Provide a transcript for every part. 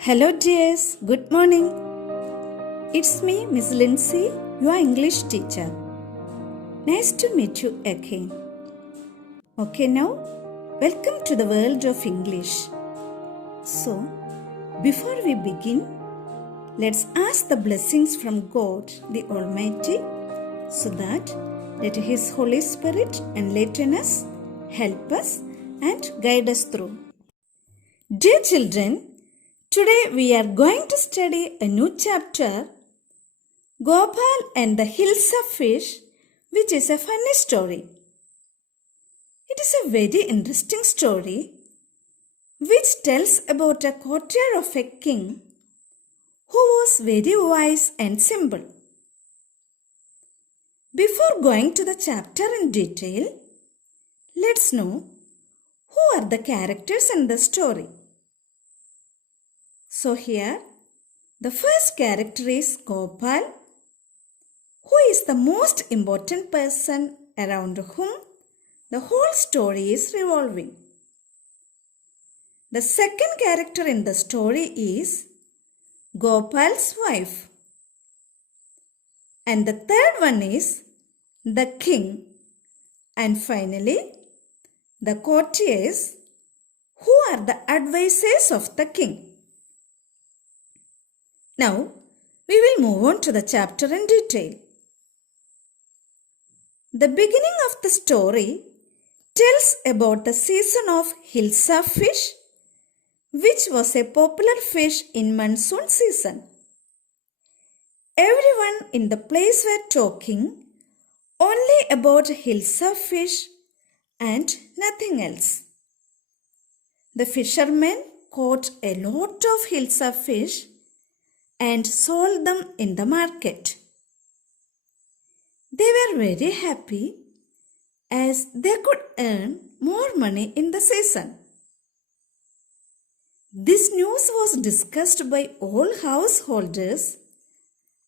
Hello dears, good morning. It's me, Miss Lincy, your English teacher. Nice to meet you again. Okay, now, welcome to the world of English. So, before we begin, let's ask the blessings from God the Almighty so that let His Holy Spirit enlighten us, help us, and guide us through. Dear children, today we are going to study a new chapter, Gopal and the Hilsa fish, which is a funny story. It is a very interesting story which tells about a courtier of a king who was very wise and simple. Before going to the chapter in detail, let's know who are the characters in the story. So here, the first character is Gopal, who is the most important person around whom the whole story is revolving. The second character in the story is Gopal's wife. And the third one is the king. And finally, the courtiers, who are the advisors of the king. Now, we will move on to the chapter in detail. The beginning of the story tells about the season of Hilsa fish, which was a popular fish in monsoon season. Everyone in the place were talking only about Hilsa fish and nothing else. The fishermen caught a lot of Hilsa fish and sold them in the market. They were very happy as they could earn more money in the season. This news was discussed by all householders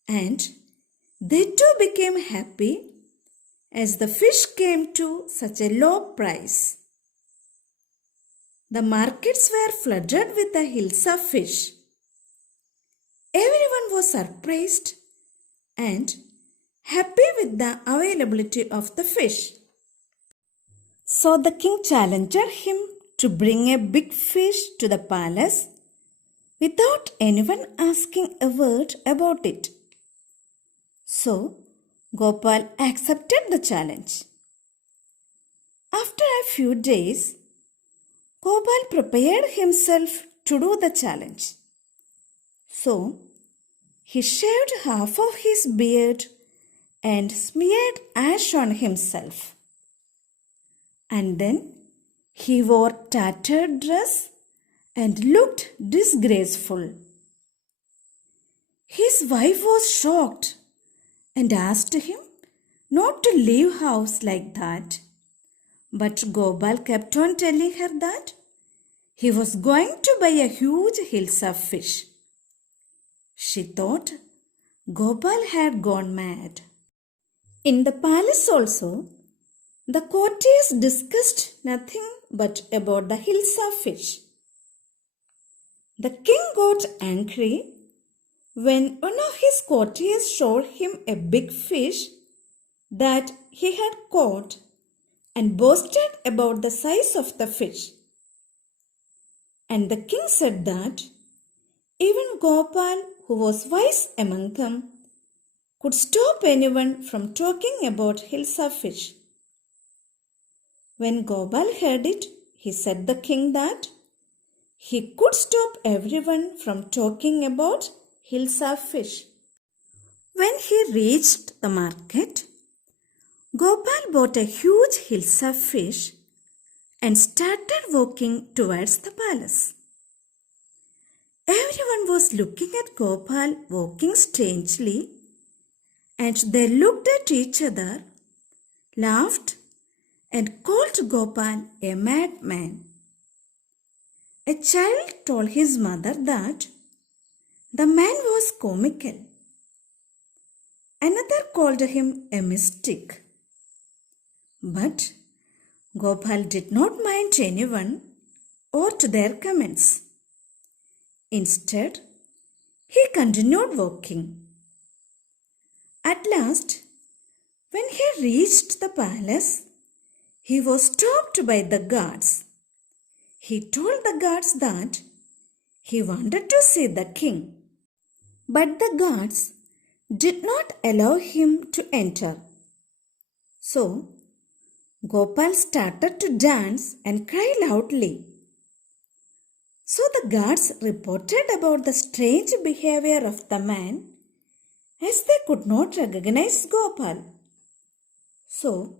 and they too became happy as the fish came to such a low price. The markets were flooded with the Hilsa fish. Everyone was surprised and happy with the availability of the fish. So the king challenged him to bring a big fish to the palace without anyone asking a word about it. So Gopal accepted the challenge. After a few days, Gopal prepared himself to do the challenge. So, he shaved half of his beard and smeared ash on himself. And then he wore tattered dress and looked disgraceful. His wife was shocked and asked him not to leave house like that. But Gopal kept on telling her that he was going to buy a huge Hilsa fish. She thought Gopal had gone mad. In the palace also, the courtiers discussed nothing but about the Hilsa fish. The king got angry when one of his courtiers showed him a big fish that he had caught and boasted about the size of the fish. And the king said that even Gopal, who was wise among them, could stop anyone from talking about Hilsa fish. When Gopal heard it, he said the king that he could stop everyone from talking about Hilsa fish. When he reached the market, Gopal bought a huge Hilsa fish and started walking towards the palace. Everyone was looking at Gopal walking strangely, and they looked at each other, laughed, and called Gopal a madman. A child told his mother that the man was comical. Another called him a mystic. But Gopal did not mind anyone or to their comments. Instead, he continued walking. At last, when he reached the palace, he was stopped by the guards. He told the guards that he wanted to see the king, but the guards did not allow him to enter. So, Gopal started to dance and cry loudly. So the guards reported about the strange behavior of the man, as they could not recognize Gopal. So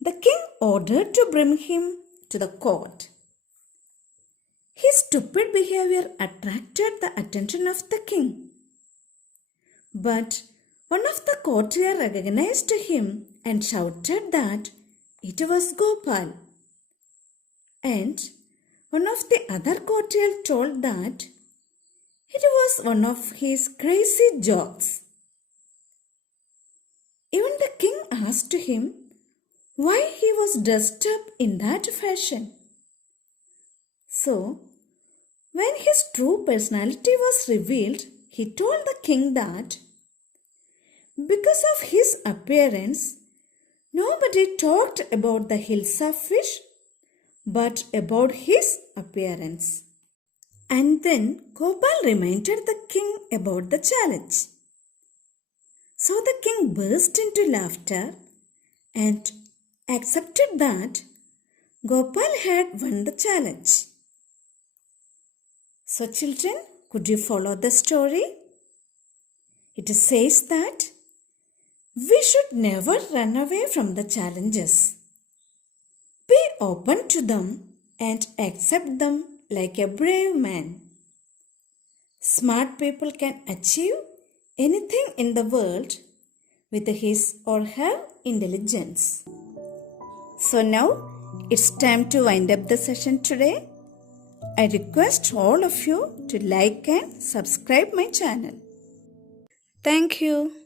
the king ordered to bring him to the court. His stupid behavior attracted the attention of the king. But one of the courtiers recognized him and shouted that it was Gopal. And one of the other courtiers told that it was one of his crazy jokes. Even the king asked him why he was dressed up in that fashion. So, when his true personality was revealed, he told the king that because of his appearance, nobody talked about the Hilsa fish, but about his appearance. And then Gopal reminded the king about the challenge. So the king burst into laughter and accepted that Gopal had won the challenge. So children, could you follow the story? It says that we should never run away from the challenges. Be open to them and accept them like a brave man. Smart people can achieve anything in the world with his or her intelligence. So now it's time to wind up the session today. I request all of you to like and subscribe my channel. Thank you.